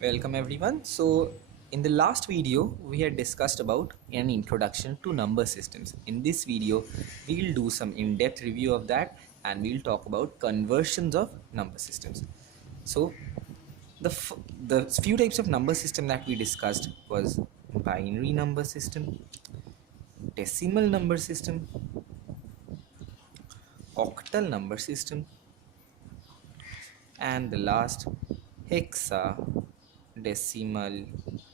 Welcome everyone. So in the last video we had discussed about an introduction to number systems. In this video we'll do some in-depth review of that and we'll talk about conversions of number systems. So the few types of number system that we discussed was binary number system, decimal number system, octal number system, and the last hexadecimal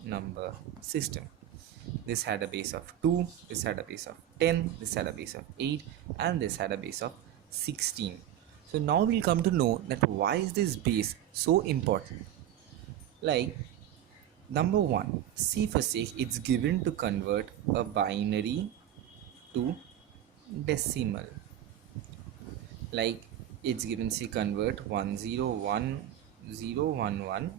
number system. This had a base of 2, this had a base of 10, this had a base of 8, and this had a base of 16. So now we'll come to know that why is this base so important. Like number 1, see for sake it's given to convert a binary to decimal. Like it's given, say, convert 101011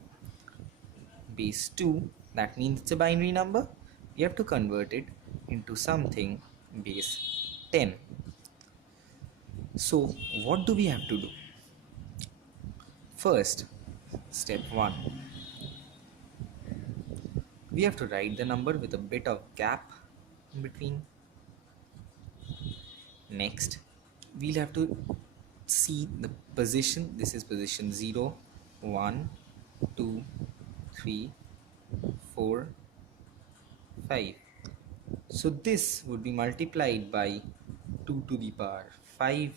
base 2, that means it's a binary number. We have to convert it into something base 10. So what do we have to do? First, step 1, we have to write the number with a bit of gap in between. Next, we'll have to see the position. This is position 0, 1, 2, 3, 4, 5. So this would be multiplied by 2 to the power 5,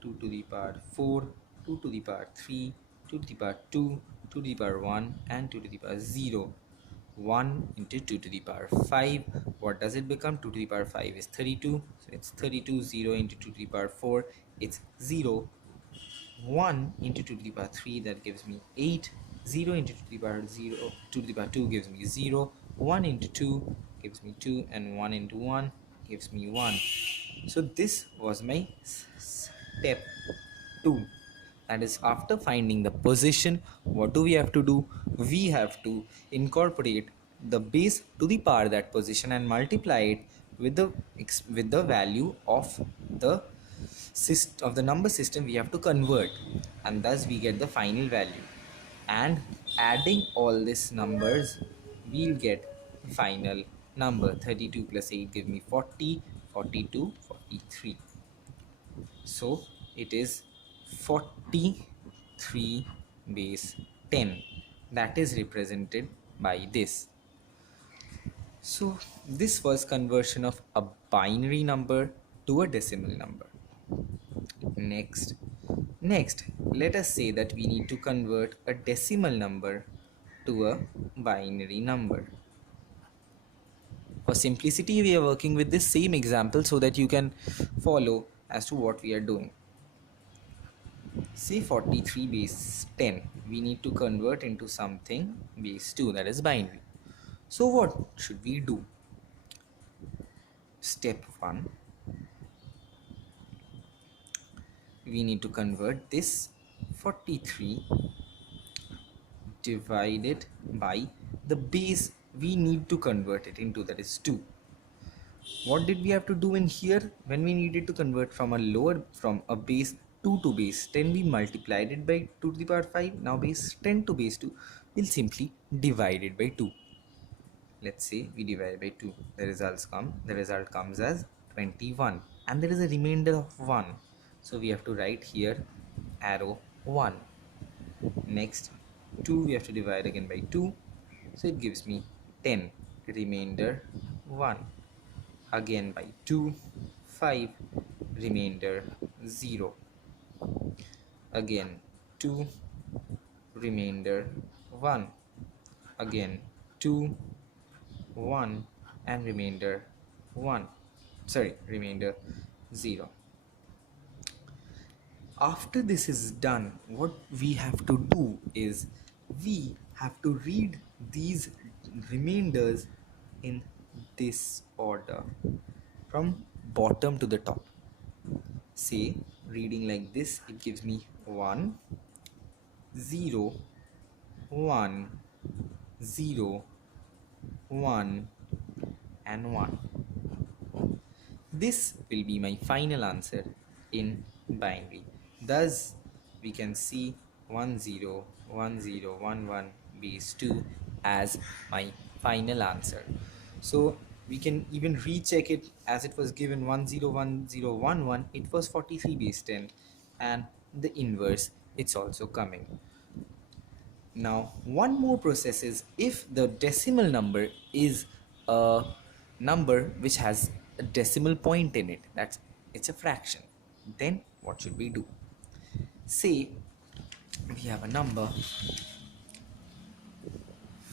2 to the power 4, 2 to the power 3, 2 to the power 2, 2 to the power 1, and 2 to the power 0. 1 into 2 to the power 5. What does it become? 2 to the power 5 is 32. So it's 32. 0 into 2 to the power 4, it's 0. 1 into 2 to the power 3, that gives me 8. 0 into 2 to the power 0, 2 to the power 2 gives me 0. 1 into 2 gives me 2, and 1 into 1 gives me 1. So this was my step 2. That is, after finding the position, what do we have to do? We have to incorporate the base to the power that position and multiply it with the value of the number system we have to convert, and thus we get the final value. And adding all these numbers, we'll get the final number. 32 plus 8 give me 40, 42, 43. So it is 43 base 10, that is represented by this. So this was conversion of a binary number to a decimal number. Next, let us say that we need to convert a decimal number to a binary number. For simplicity, we are working with this same example so that you can follow as to what we are doing. Say 43 base 10, we need to convert into something base 2, that is binary. So what should we do? Step 1, we need to convert this 43 divided by the base we need to convert it into, that is 2. What did we have to do in here? When we needed to convert from a base 2 to base 10, we multiplied it by 2 to the power 5. Now base 10 to base 2, we'll simply divide it by 2. Let's say we divide by 2. The result comes as 21, and there is a remainder of 1. So we have to write here arrow 1. Next, 2 we have to divide again by 2. So it gives me 10. Remainder 1. Again by 2, 5, remainder 0. Again 2, remainder 1. Again 2, 1, and remainder 0. After this is done, what we have to do is we have to read these remainders in this order from bottom to the top. Say, reading like this, it gives me 1, 0, 1, 0, 1, and 1. This will be my final answer in binary. Thus, we can see 1 0 1 0 1 1 base 2 as my final answer. So we can even recheck it, as it was given 101011, it was 43 base 10, and the inverse, it's also coming. Now one more process is, if the decimal number is a number which has a decimal point in it, that's it's a fraction, then what should we do? Say we have a number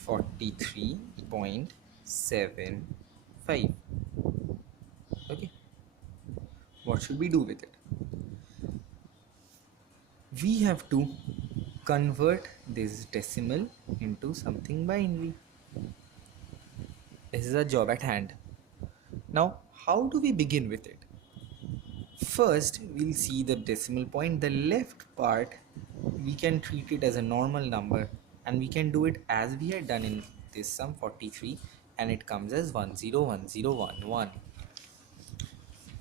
43.75. Okay, what should we do with it? We have to convert this decimal into something binary. This is a job at hand. Now how do we begin with it? First, we'll see the decimal point. The left part, we can treat it as a normal number, and we can do it as we had done in this sum 43, and it comes as 101011.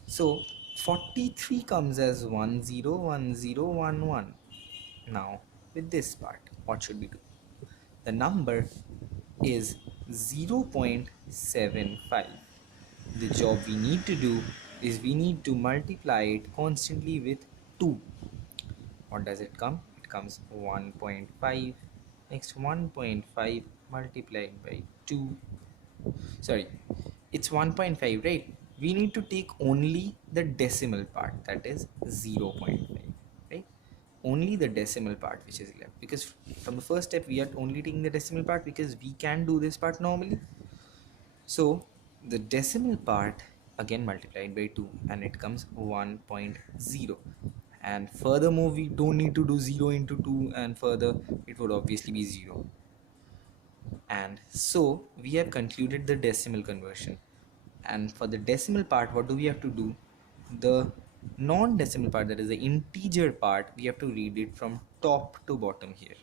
So 43 comes as 101011. Now with this part, what should we do? The number is 0.75. The job we need to do is we need to multiply it constantly with 2. What does it come? It comes 1.5. Next 1.5 multiplied by 2. Sorry, it's 1.5, right? We need to take only the decimal part, that is 0.5, right? Only the decimal part which is left, because from the first step we are only taking the decimal part because we can do this part normally. So the decimal part again multiplied by 2, and it comes 1.0. And furthermore, we don't need to do 0 into 2, and further it would obviously be 0. And so we have concluded the decimal conversion. And for the decimal part, what do we have to do? The non-decimal part, that is the integer part, we have to read it from top to bottom here.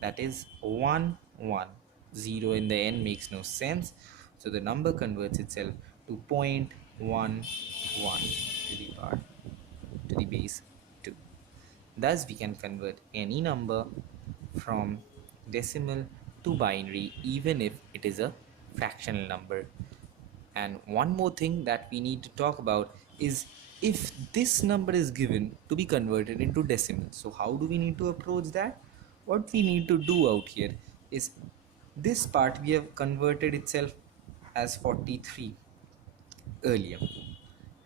That is 1 1. 0 in the end makes no sense, so the number converts itself to 0.11 to the power to the base 2. Thus we can convert any number from decimal to binary, even if it is a fractional number. And one more thing that we need to talk about is, if this number is given to be converted into decimal, so how do we need to approach that? What we need to do out here is, this part we have converted itself as 43 earlier,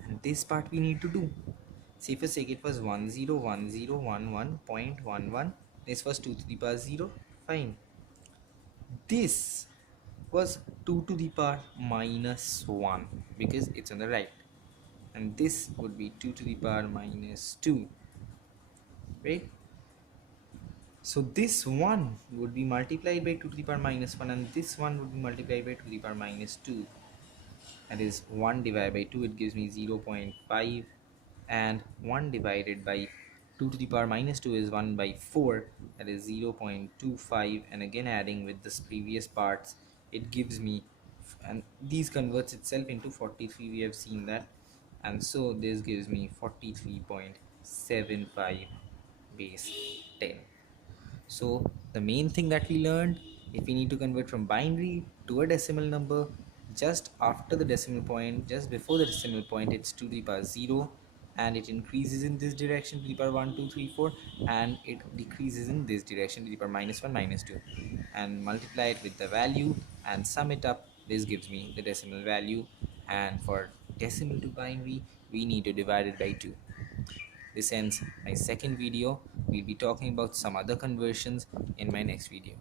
and this part we need to do. Say for sake it was 101011.11, this was 2 to the power 0, fine. This was 2 to the power minus 1 because it's on the right, and this would be 2 to the power minus 2, right? So this one would be multiplied by 2 to the power minus 1, and this one would be multiplied by 2 to the power minus 2. That is 1 divided by 2, it gives me 0.5, and 1 divided by 2 to the power minus 2 is 1 by 4, that is 0.25, and again adding with this previous parts, it gives me, and these converts itself into 43, we have seen that, and so this gives me 43.75 base 10. So the main thing that we learned, if we need to convert from binary to a decimal number, just after the decimal point, just before the decimal point, it's 2 to the power 0, and it increases in this direction to the power 1 2 3 4, and it decreases in this direction to the power minus 1 minus 2, and multiply it with the value and sum it up. This gives me the decimal value, and for decimal to binary we need to divide it by 2. This ends my second video. We'll be talking about some other conversions in my next video.